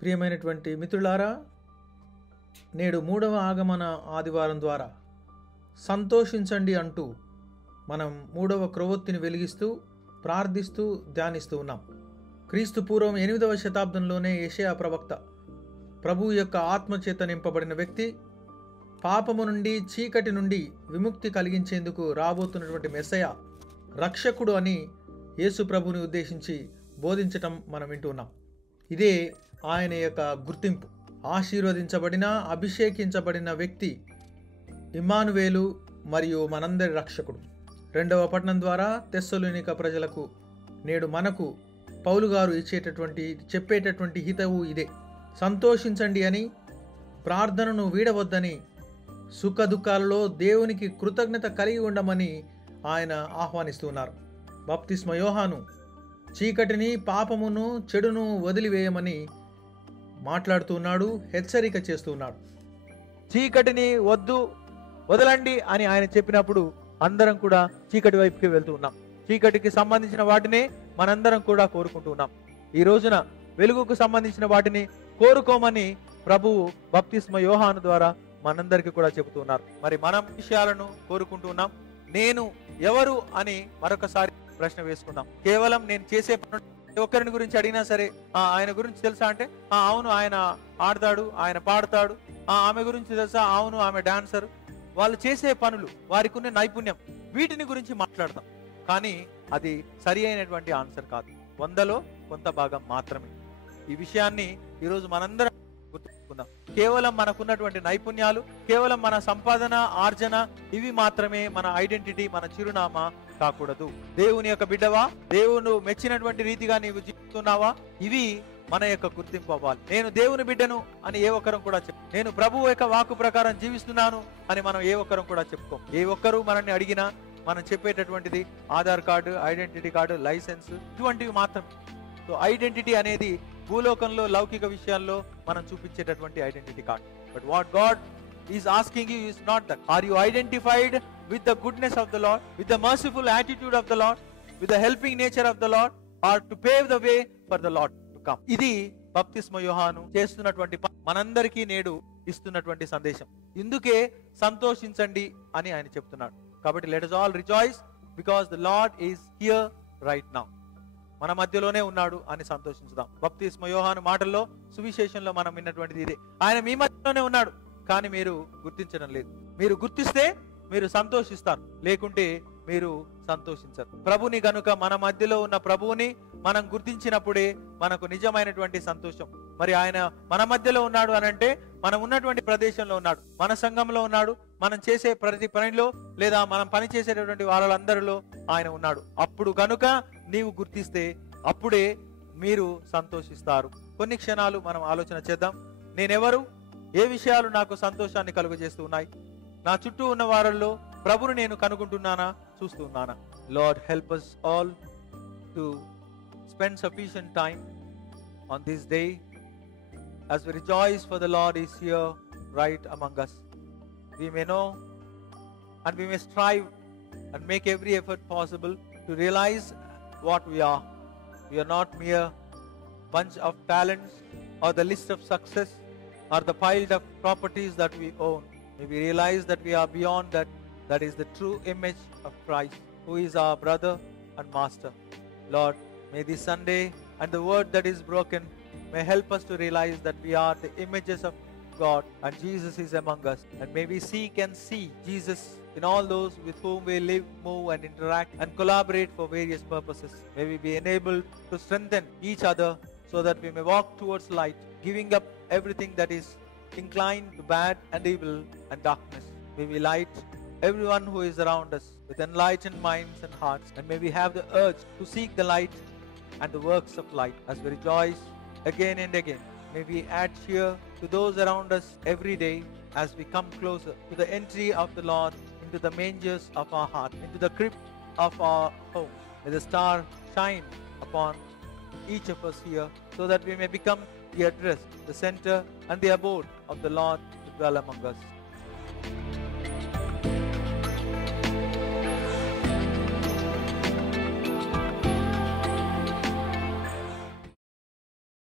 ప్రియమైనటువంటి మిత్రులారా, నేడు 3వ ఆగమన ఆదివారం ద్వారా సంతోషించండి అంటూ మనం 3వ క్రొవ్వొత్తిని వెలిగిస్తూ ప్రార్థిస్తూ ధ్యానిస్తూ ఉన్నాం. క్రీస్తు పూర్వం 8వ శతాబ్దంలోనే యెషయా ప్రవక్త ప్రభువు యొక్క ఆత్మచేత నింపబడిన వ్యక్తి పాపము నుండి చీకటి నుండి విముక్తి కలిగించేందుకు రాబోతున్నటువంటి మెస్సయ రక్షకుడు అని యేసు ప్రభుని ఉద్దేశించి బోధించటం మనం వింటున్నాం. ఇదే ఆయన యొక్క గుర్తింపు. ఆశీర్వదించబడిన అభిషేకించబడిన వ్యక్తి ఇమ్మానువేలు మరియు మనందరి రక్షకుడు. 2వ పట్టణం ద్వారా తెస్సలోనిక ప్రజలకు నేడు మనకు పౌలు గారు చెప్పేటటువంటి హితవు ఇదే. సంతోషించండి అని, ప్రార్థనను వీడవద్దని, సుఖ దుఃఖాలలో దేవునికి కృతజ్ఞత కలిగి ఉండమని ఆయన ఆహ్వానిస్తున్నారు. బాప్తిస్మ యోహాను చీకటిని, పాపమును, చెడును వదిలివేయమని మాట్లాడుతున్నాడు, హెచ్చరిక చేస్తున్నాడు. చీకటిని వదలండి అని ఆయన చెప్పినప్పుడు అందరం కూడా చీకటి వైపుకి వెళ్తూ ఉన్నాం. చీకటికి సంబంధించిన వాటిని మనందరం కూడా కోరుకుంటూ ఉన్నాం. ఈ రోజున వెలుగుకు సంబంధించిన వాటిని కోరుకోమని ప్రభువు బాప్తిస్మ యోహాను ద్వారా మనందరికీ కూడా చెబుతున్నారు. మరి మనం విషయాలను కోరుకుంటూ ఉన్నాం. నేను ఎవరు అని మరొకసారి ప్రశ్న వేసుకుందాం. కేవలం నేను చేసే పనులు ఒక్కరిని గురించి అడిగినా సరే, ఆయన గురించి తెలుసా అంటే అవును ఆయన ఆడతాడు, ఆయన పాడతాడు. ఆమె గురించి తెలుసా? అవును ఆమె డాన్సర్. వాళ్ళు చేసే పనులు, వారికి ఉన్న నైపుణ్యం, వీటిని గురించి మాట్లాడతాం. కానీ అది సరి అయినటువంటి ఆన్సర్ కాదు. 100లో కొంత భాగం మాత్రమే. ఈ విషయాన్ని ఈరోజు మనందరం గుర్తుకుందాం. కేవలం మనకున్నటువంటి నైపుణ్యాలు, కేవలం మన సంపాదన, ఆర్జన, ఇవి మాత్రమే మన ఐడెంటిటీ, మన చిరునామా కాకూడదు. దేవుని యొక్క బిడ్డవా, దేవుని మెచ్చినటువంటి రీతిగా నీవు జీవిస్తున్నావా, ఇవి మన యొక్క గుర్తింపు అవ్వాలి. నేను దేవుని బిడ్డను అని ఏ ఒక్కరం కూడా నేను ప్రభువు యొక్క వాక్కు ప్రకారం జీవిస్తున్నాను అని మనం ఏ ఒక్కరం కూడా చెప్పుకోం. ఏ ఒక్కరు మనల్ని అడిగినా మనం చెప్పేటటువంటిది Aadhaar card, identity card, licence, ఇటువంటివి మాత్రమే. సో ఐడెంటిటీ అనేది భూలోకంలో లౌకిక విషయాల్లో మనం చూపించేటటువంటి identity card. But what God is asking you is not that. Are you identified with the goodness of the Lord, with the merciful attitude of the Lord, with the helping nature of the Lord, or to pave the way for the Lord to come? ఇది బాప్తిస్మ యోహాను చేస్తున్నటువంటి మనందరికీ నేడు ఇస్తున్నటువంటి సందేశం. ఇందుకే సంతోషించండి అని ఆయన చెప్తున్నాడు. కాబట్టి let us all rejoice because the Lord is here right now. మన మధ్యలోనే ఉన్నాడు అని సంతోషించుదాం. బాప్తిస్మ యోహాను మాటల్లో, సువిశేషంలో మనం విన్నటువంటిది ఇదే. ఆయన మీ మధ్యలోనే ఉన్నాడు, కానీ మీరు గుర్తించడం లేదు. మీరు గుర్తిస్తే మీరు సంతోషిస్తారు, లేకుంటే మీరు సంతోషించరు. ప్రభుని గనుక మన మధ్యలో ఉన్న ప్రభువుని మనం గుర్తించినప్పుడే మనకు నిజమైనటువంటి సంతోషం. మరి ఆయన మన మధ్యలో ఉన్నాడు అనంటే మనం ఉన్నటువంటి ప్రదేశంలో ఉన్నాడు, మన సంఘంలో ఉన్నాడు, మనం చేసే ప్రతి పనిలో లేదా మనం పని చేసేటటువంటి వాళ్ళందరిలో ఆయన ఉన్నాడు. అప్పుడు కనుక నీవు గుర్తిస్తే అప్పుడే మీరు సంతోషిస్తారు. కొన్ని క్షణాలు మనం ఆలోచన చేద్దాం. నేనెవరు? ఏ విషయాలు నాకు సంతోషాన్ని కలుగజేస్తూ ఉన్నాయి? నా చుట్టూ ఉన్న వారిలో ప్రభుని నేను కనుగొంటున్నానా, చూస్తున్నానా? Lord help us all to spend sufficient time on this day as we rejoice for the Lord is here right among us. We may know and we may strive and make every effort possible to realize what we are. We are not mere bunch of talents or the list of success or the piled up properties that we own. May we realize that we are beyond that. That is the true image of Christ, who is our brother and master. Lord, may this Sunday and the word that is broken may help us to realize that we are the images of God and Jesus is among us. And may we seek and see Jesus in all those with whom we live, move and interact and collaborate for various purposes. May we be enabled to strengthen each other so that we may walk towards light, giving up everything that is inclined to bad and evil and darkness. May we light everyone who is around us with enlightened minds and hearts, and may we have the urge to seek the light and the works of light as we rejoice again and again. May we add cheer to those around us every day as we come closer to the entry of the Lord into the mangers of our heart, into the crypt of our home. May the star shine upon each of us here so that we may become the address, the center and the abode of the Lord to dwell among us.